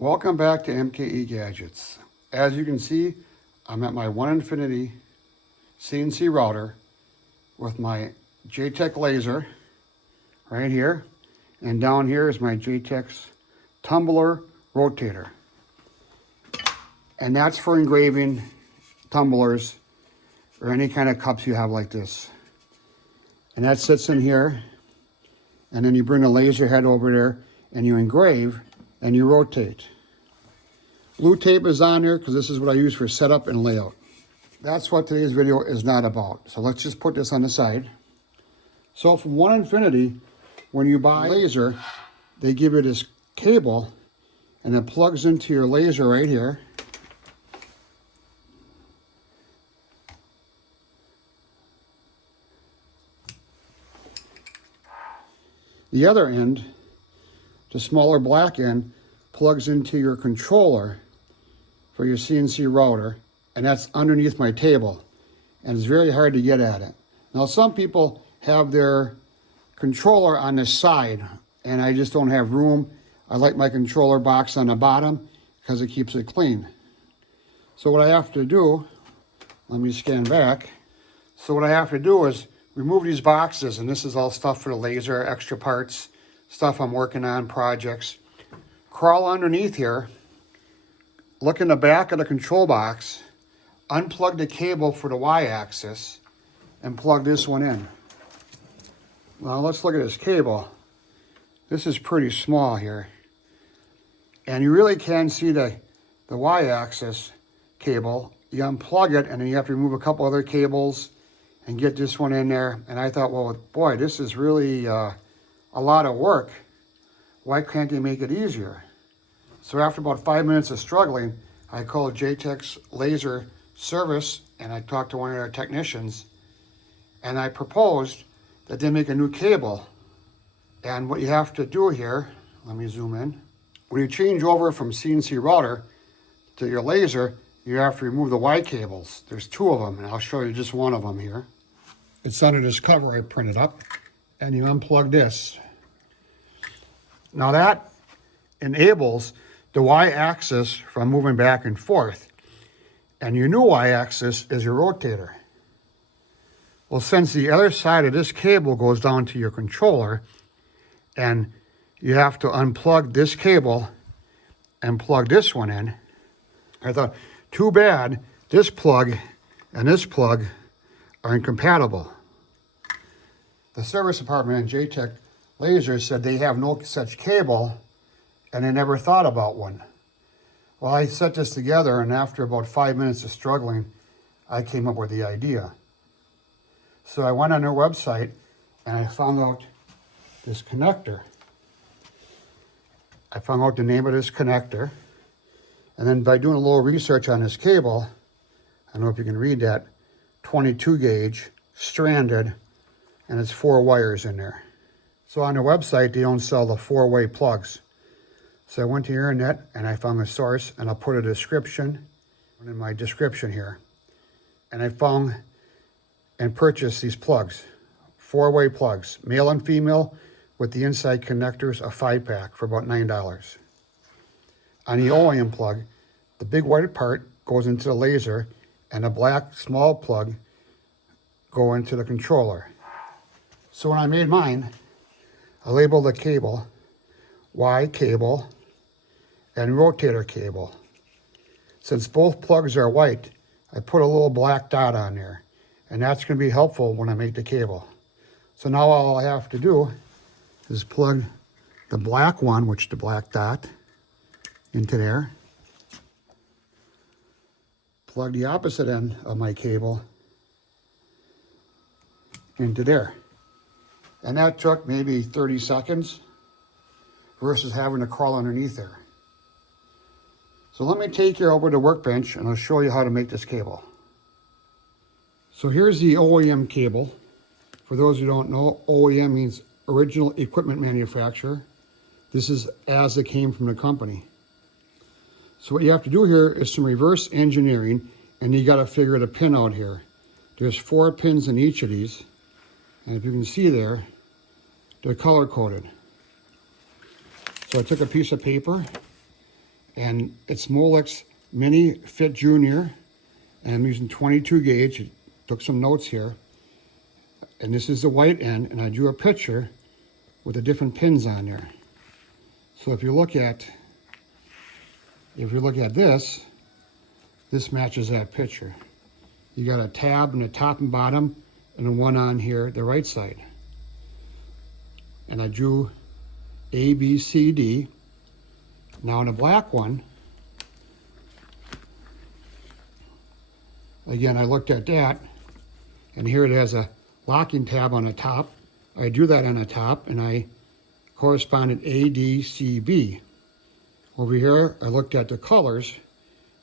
Welcome back to MKE Gadgets. As you can see, I'm at my Onefinity CNC router with my JTech laser right here. And down here is my JTech's tumbler rotator. And that's for engraving tumblers or any kind of cups you have like this. And that sits in here. And then you bring the laser head over there and you engrave and you rotate. Blue tape is on there because this is what I use for setup and layout. That's what today's video is not about. So let's just put this on the side. So from Onefinity, when you buy a laser, they give you this cable and it plugs into your laser right here. The other end, the smaller black end, plugs into your controller for your CNC router, and that's underneath my table, and it's very hard to get at it. Now some people have their controller on the side, and I just don't have room. I like my controller box on the bottom because it keeps it clean. So what I have to do, let me scan back. So what I have to do is remove these boxes, and this is all stuff for the laser, extra parts, stuff I'm working on, projects. Crawl underneath here, look in the back of the control box, unplug the cable for the Y-axis, and plug this one in. Now let's look at this cable. This is pretty small here. And you really can see the Y-axis cable. You unplug it, and then you have to remove a couple other cables and get this one in there. And I thought, well, boy, this is really a lot of work. Why can't they make it easier? So after about 5 minutes of struggling, I called JTech's laser service and I talked to one of their technicians and I proposed that they make a new cable. And what you have to do here, let me zoom in. When you change over from CNC router to your laser, you have to remove the Y cables. There's two of them, and I'll show you just one of them here. It's under this cover I printed up, and you unplug this. Now that enables the Y-axis from moving back and forth. And your new Y-axis is your rotator. Well, since the other side of this cable goes down to your controller, and you have to unplug this cable and plug this one in, I thought, too bad this plug and this plug are incompatible. The service department in JTech Laser said they have no such cable and they never thought about one. Well, I set this together, and after about 5 minutes of struggling, I came up with the idea. So I went on their website and I found out this connector. I found out the name of this connector, and then by doing a little research on this cable, I don't know if you can read that, 22 gauge, stranded, and it's 4 wires in there. So on their website, they don't sell the 4-way plugs. So I went to the internet and I found the source, and I'll put a description in my description here. And I found and purchased these plugs, 4-way plugs, male and female, with the inside connectors, a 5-pack for about $9. On the OEM plug, the big white part goes into the laser, and the black small plug go into the controller. So when I made mine, I labeled the cable Y cable and rotator cable. Since both plugs are white, I put a little black dot on there, and that's going to be helpful when I make the cable. So now all I have to do is plug the black one, which the black dot, into there. Plug the opposite end of my cable into there. And that took maybe 30 seconds versus having to crawl underneath there. So let me take you over to the workbench and I'll show you how to make this cable. So here's the OEM cable. For those who don't know, OEM means original equipment manufacturer. This is as it came from the company. So what you have to do here is some reverse engineering, and you got to figure the pin out here. There's 4 pins in each of these, and if you can see there, they're color coded. So I took a piece of paper And it's Molex Mini Fit Junior, and I'm using 22 gauge. Took some notes here. And this is the white end, and I drew a picture with the different pins on there. So if you look at this, this matches that picture. You got a tab in the top and bottom, and then one on here, the right side. And I drew A, B, C, D. Now in the black one, again, I looked at that, and here it has a locking tab on the top. I drew that on the top, and I corresponded A, D, C, B. Over here, I looked at the colors.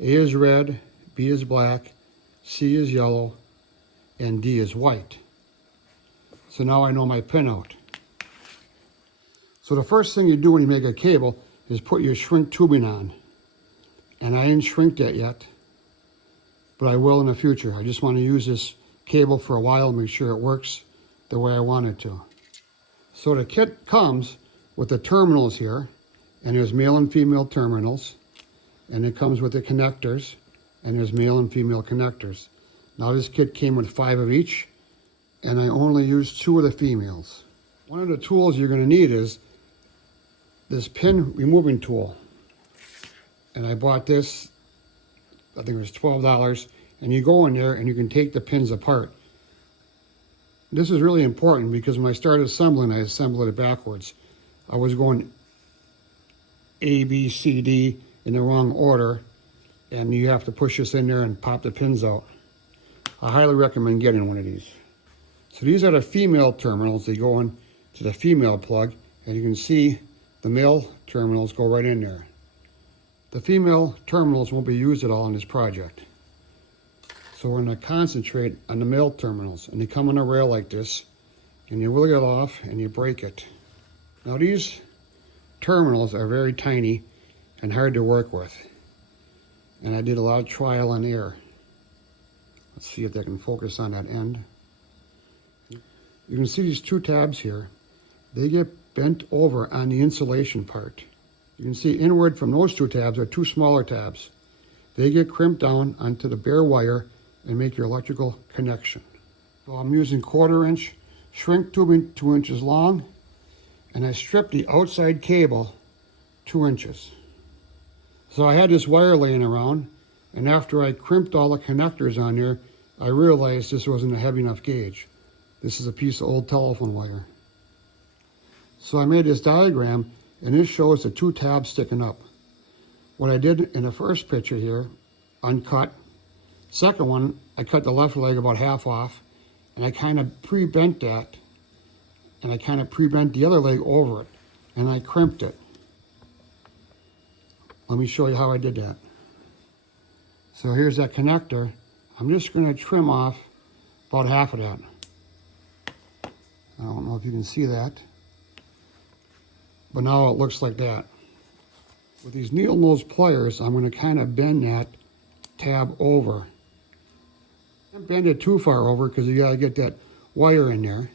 A is red, B is black, C is yellow, and D is white. So now I know my pinout. So the first thing you do when you make a cable is put your shrink tubing on. And I didn't shrink that yet, but I will in the future. I just want to use this cable for a while and make sure it works the way I want it to. So the kit comes with the terminals here, and there's male and female terminals, and it comes with the connectors, and there's male and female connectors. Now this kit came with 5 of each, and I only used 2 of the females. One of the tools you're going to need is this pin removing tool. And I bought this, I think it was $12, and you go in there and you can take the pins apart. This is really important because when I started assembling, I assembled it backwards. I was going A, B, C, D in the wrong order, and you have to push this in there and pop the pins out. I highly recommend getting one of these. So these are the female terminals. They go into the female plug, and you can see the male terminals go right in there. The female terminals won't be used at all in this project. So we're going to concentrate on the male terminals, and they come on a rail like this, and you wiggle it off and you break it. Now these terminals are very tiny and hard to work with, and I did a lot of trial and error. Let's see if they can focus on that end. You can see these 2 tabs here. They get bent over on the insulation part. You can see inward from those 2 tabs are 2 smaller tabs. They get crimped down onto the bare wire and make your electrical connection. So I'm using 1/4 inch shrink tubing, 2 inches long, and I stripped the outside cable 2 inches. So I had this wire laying around, and after I crimped all the connectors on there, I realized this wasn't a heavy enough gauge. This is a piece of old telephone wire. So I made this diagram, and this shows the 2 tabs sticking up. What I did in the first picture here, uncut. Second one, I cut the left leg about half off, and I kind of pre-bent that, and I kind of pre-bent the other leg over it, and I crimped it. Let me show you how I did that. So here's that connector. I'm just going to trim off about half of that. I don't know if you can see that, but now it looks like that. With these needle nose pliers, I'm going to kind of bend that tab over. Don't bend it too far over because you got to get that wire in there.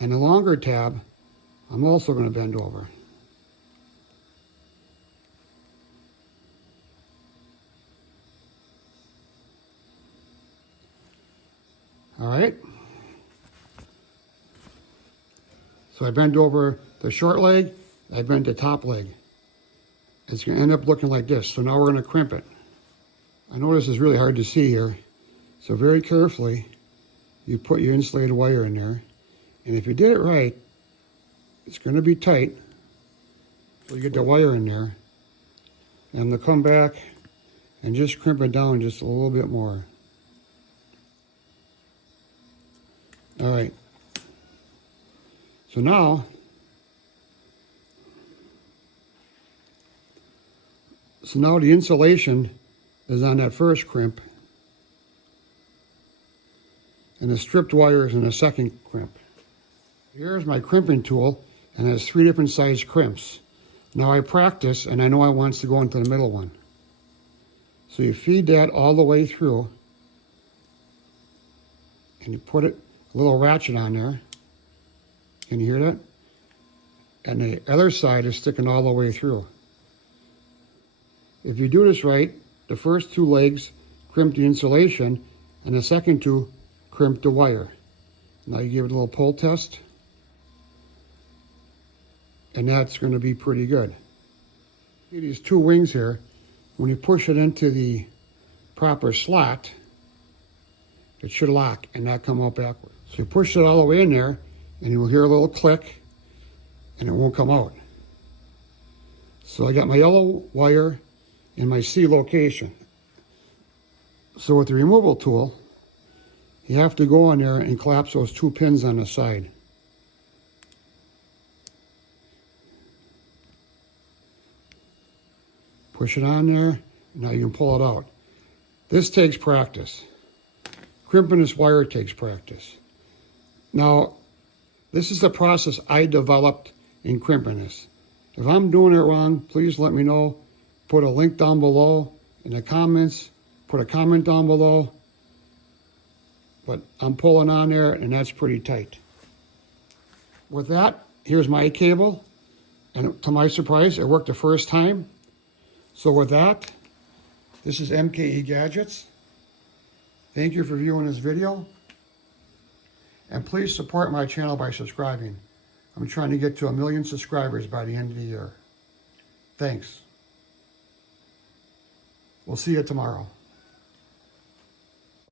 And the longer tab, I'm also going to bend over. All right. So I bent over the short leg, I bent the top leg. It's going to end up looking like this. So now we're going to crimp it. I know this is really hard to see here. So very carefully, you put your insulated wire in there. And if you did it right, it's going to be tight. So you get the wire in there. And I'm going to come back and just crimp it down just a little bit more. All right. So now, the insulation is on that first crimp, and the stripped wire is in the second crimp. Here's my crimping tool, and it has 3 different size crimps. Now I practice, and I know I want to go into the middle one. So you feed that all the way through, and you put a little ratchet on there. Can you hear that? And the other side is sticking all the way through. If you do this right, the first 2 legs crimp the insulation and the second 2 crimp the wire. Now you give it a little pull test, and that's going to be pretty good. See these 2 wings here, when you push it into the proper slot, it should lock and not come out backward. So you push it all the way in there, and you will hear a little click, and it won't come out. So I got my yellow wire in my C location. So with the removal tool, you have to go in there and collapse those 2 pins on the side. Push it on there, now you can pull it out. This takes practice. Crimping this wire takes practice. Now, this is the process I developed in crimping this. If I'm doing it wrong, please let me know. Put a link down below in the comments. Put a comment down below. But I'm pulling on there, and that's pretty tight. With that, here's my cable. And to my surprise, it worked the first time. So with that, this is MKE Gadgets. Thank you for viewing this video. And please support my channel by subscribing. I'm trying to get to 1 million subscribers by the end of the year. Thanks. We'll see you tomorrow.